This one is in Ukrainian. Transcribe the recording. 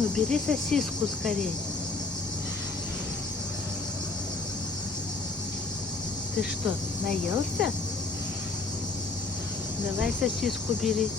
Ну, бери сосиску скорее. Ты что, наелся? Давай сосиску бери.